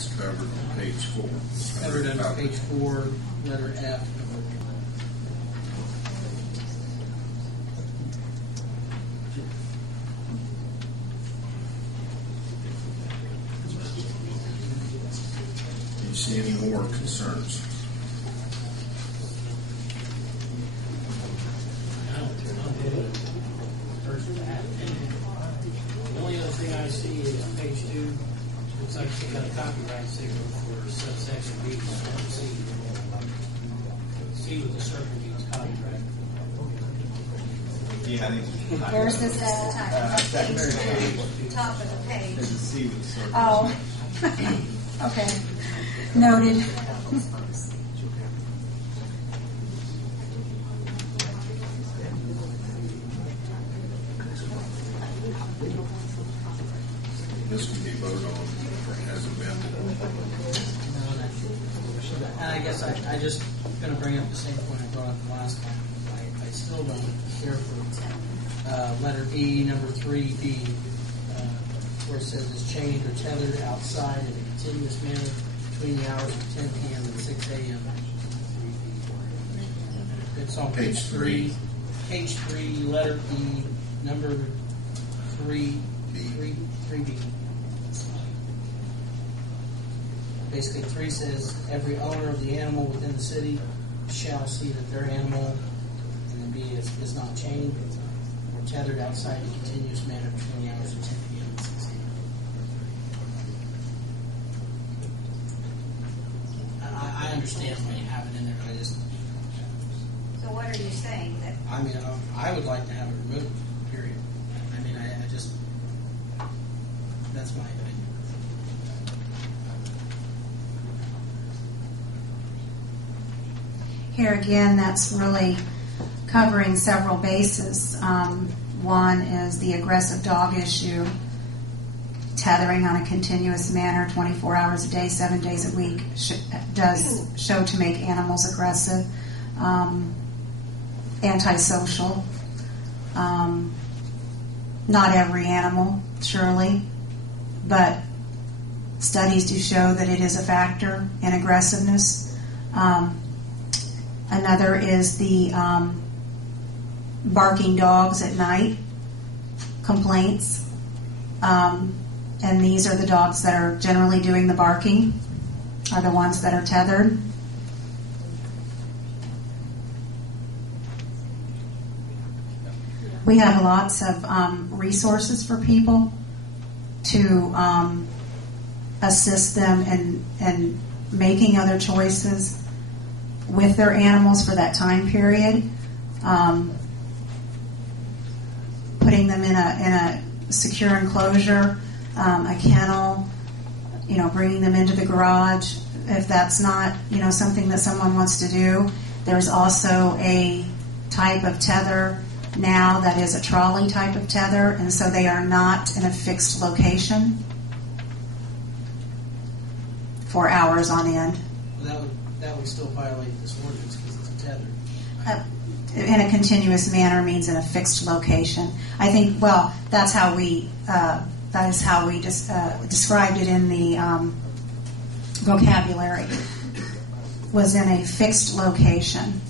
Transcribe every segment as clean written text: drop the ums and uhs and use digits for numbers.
is covered on page 4. Covered under page 4, letter F. Do you see any more concerns? The only other thing I see is on page 2, looks like you got a copyright signal for subsection B. C with the circle means copyright. Yeah, I think. Where's this at? Page 2, top of the page. There's a C with the circle. Oh, okay. Noted. This can be voted on as amended. And I guess I just going to bring up the same point I brought up the last time. I still don't care for letter E, number 3B, where it says it's chained or tethered outside in a continuous manner between the hours of 10 p.m. and 6 a.m. It's on page 3. Page 3, letter E, number 3B. Basically, 3 says every owner of the animal within the city shall see that their animal, and then B is not chained or tethered outside in a continuous manner between the hours of 10 p.m. and 6 a.m. I understand why you have it in there. I just. So what are you saying? That I mean, I would like to have it removed. Period. I mean, I just. That's my opinion. here again, that's really covering several bases. One is the aggressive dog issue, tethering on a continuous manner, 24 hours a day, 7 days a week, does show to make animals aggressive, antisocial. Not every animal, surely, but studies do show that it is a factor in aggressiveness. Another is the barking dogs at night, complaints. And these are the dogs that are generally doing the barking, are the ones that are tethered. We have lots of resources for people to assist them in making other choices with their animals for that time period. Putting them in a secure enclosure, a kennel, bringing them into the garage. If that's not, something that someone wants to do, there's also a type of tether now that is a trolley type of tether, and so they are not in a fixed location for hours on end. Well, that would still violate this ordinance because it's a tether. In a continuous manner means in a fixed location. I think, that's how we that is how we just described it in the vocabulary, was in a fixed location.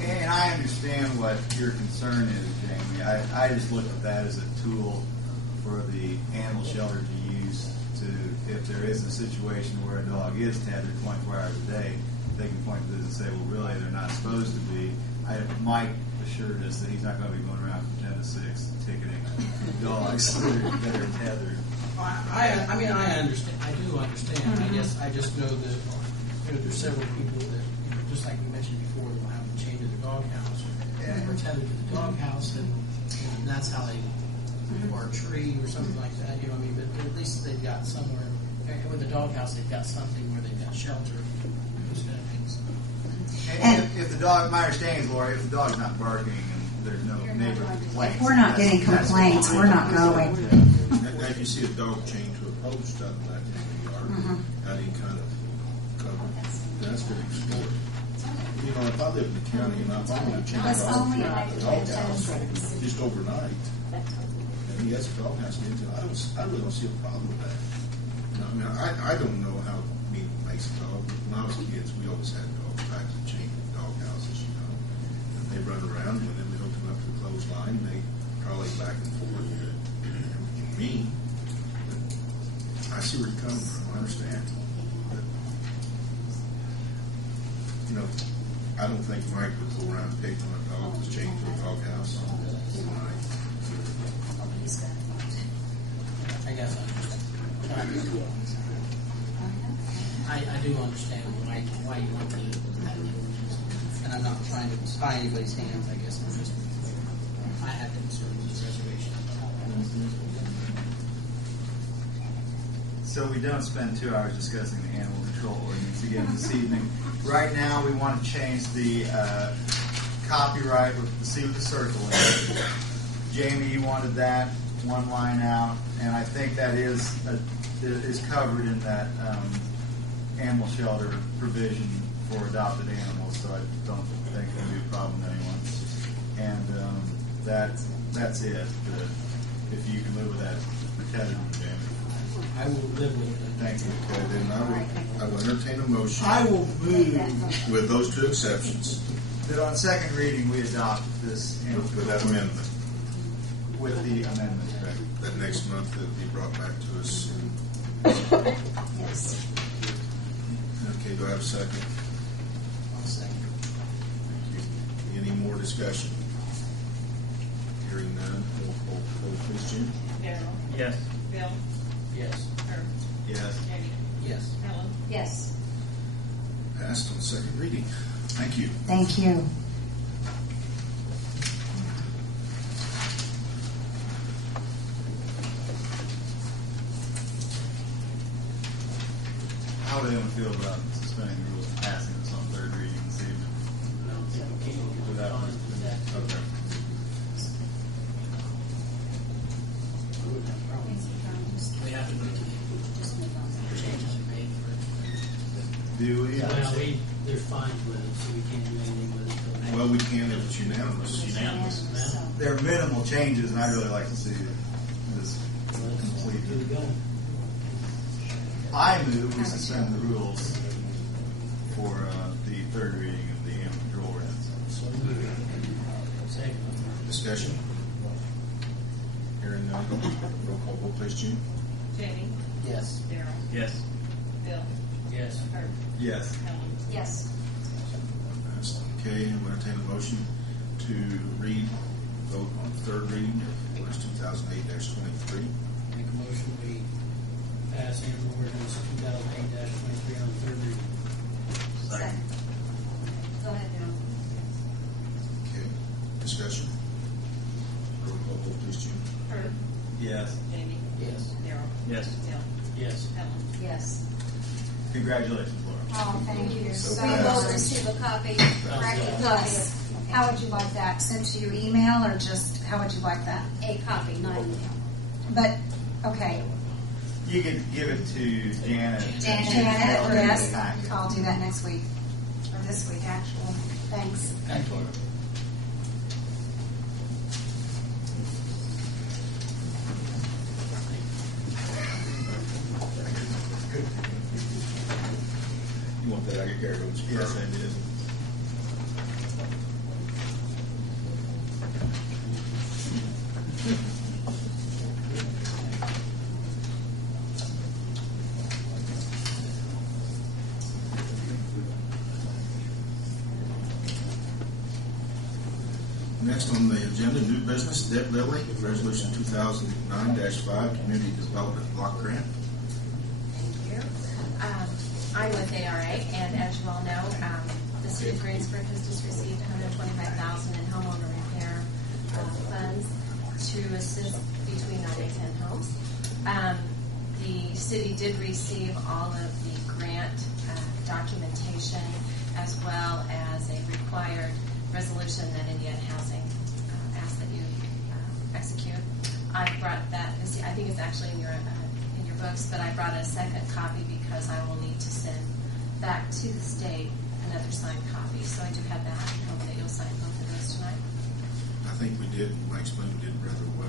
And I understand what your concern is, Jamie. I just look at that as a tool for the animal shelter to use to, if there is a situation where a dog is tethered 24 hours a day, they can point to this and say, well, really, they're not supposed to be. Mike assured us that he's not going to be going around from 10 to 6 ticketing dogs that are tethered. I understand. I do understand. Mm-hmm. I just know that there's several people that, just like we mentioned before, they'll have them chained to the doghouse or tethered to the doghouse, and that's how they, or a tree or something like that. But at least they've got somewhere. With the doghouse, they've got something where they've got shelter. Those kind of things. And if the dog, my understanding is, Laura, if the dog's not barking and there's no neighbor complaints, If we're not getting complaints, we're not going. Now, if you see a dog chained to a post out back in the yard, how do you kind of cover? That's been explored. You know, if I lived in the county and I wanted to change It's the only dog like house 10 just overnight, and he has a dog house into it, I really don't see a problem with that. You know, I mean, I don't know how meat makes a dog, but when I was kids, we always had dog types of chain dog houses, you know. And they run around, and then we hook them up to the clothesline, and they trolley back and forth. Me, I see where you're coming from, I understand. But, you know, I don't think Mike would go around and pick on a dog that's chained to a dog house. I guess I do understand why you want to do that. And I'm not trying to tie anybody's hands, I guess. I have concerns with reservation. So we don't spend 2 hours discussing the animal control ordinance again this evening. Right now, we want to change the copyright with the C with the circle in it. Jamie, you wanted that one line out, and I think that is covered in that animal shelter provision for adopted animals, so I don't think it'll be a problem to anyone. And that's it. If you can live with that, Kevin, Jamie. I will live with it. Thank you. Okay, then I will entertain a motion I will move. with those two exceptions, That on second reading, we adopt this animal with that amendment, with the amendment, correct? that next month it'll be brought back to us. Yes. Okay, do I have a second? I'll second. Thank you. Any more discussion? Hearing none, roll call, please, Jim. Darryl. Yes. Bill. Yes. Herb. Yes. Jamie. Yes. Helen. Yes. Passed on second reading. Thank you. Thank you. How do anyone feel about suspending the rules and passing this on third reading this evening? Without okay. We have to wait till changes are made for Do we? Well, there's fines with it, so we can't do anything with it until next. Well, we can if it's unanimous. Unanimous. There are minimal changes, and I'd really like to see this Here we completed. go. I move we suspend the rules for the third reading of the animal control ordinance. So moved. Second. Discussion? Hearing none, roll call vote, please, Jim. Jamie. Yes. Darryl. Yes. Bill. Yes. Herb. Yes. Helen. Yes. Passed. Okay, I'm going to entertain a motion to vote on third reading of ordinance 2008-23. Make a motion, we pass animal ordinance 2008-23 on third reading. Second. Go ahead, Bill. Okay, discussion? Roll call vote, please, Jim. Herb. Yes. Jamie. Yes. Darryl. Yes. Bill. Yes. Helen. Yes. Congratulations, Laura. Oh, thank you. So So fast. we'll receive a copy, correct? Yes. How would you like that? Sent to your email or just, how would you like that? A copy, not an email. But, okay. You can give it to Janet. Janet, yes, I'll do that next week, or this week, actually. Thanks. Thank you. You want that out of your hair, don't you? Yes, I did. Next on the agenda, new business, Deb Lilly, resolution 2009-5, community development block grant. Thank you. I'm with ARA, and as you all know, the city of Greensburg has just received $125,000 in homeowner repair funds to assist between 9 and 10 homes. The city did receive all of the grant documentation as well as a required resolution that Indiana Housing asked that you execute. I brought that. I think it's actually in your books, but I brought a second copy because I will need to send back to the state another signed copy. So I do have that. I hope that you'll sign both of those tonight. I think we did, Mike explained, we did rather well.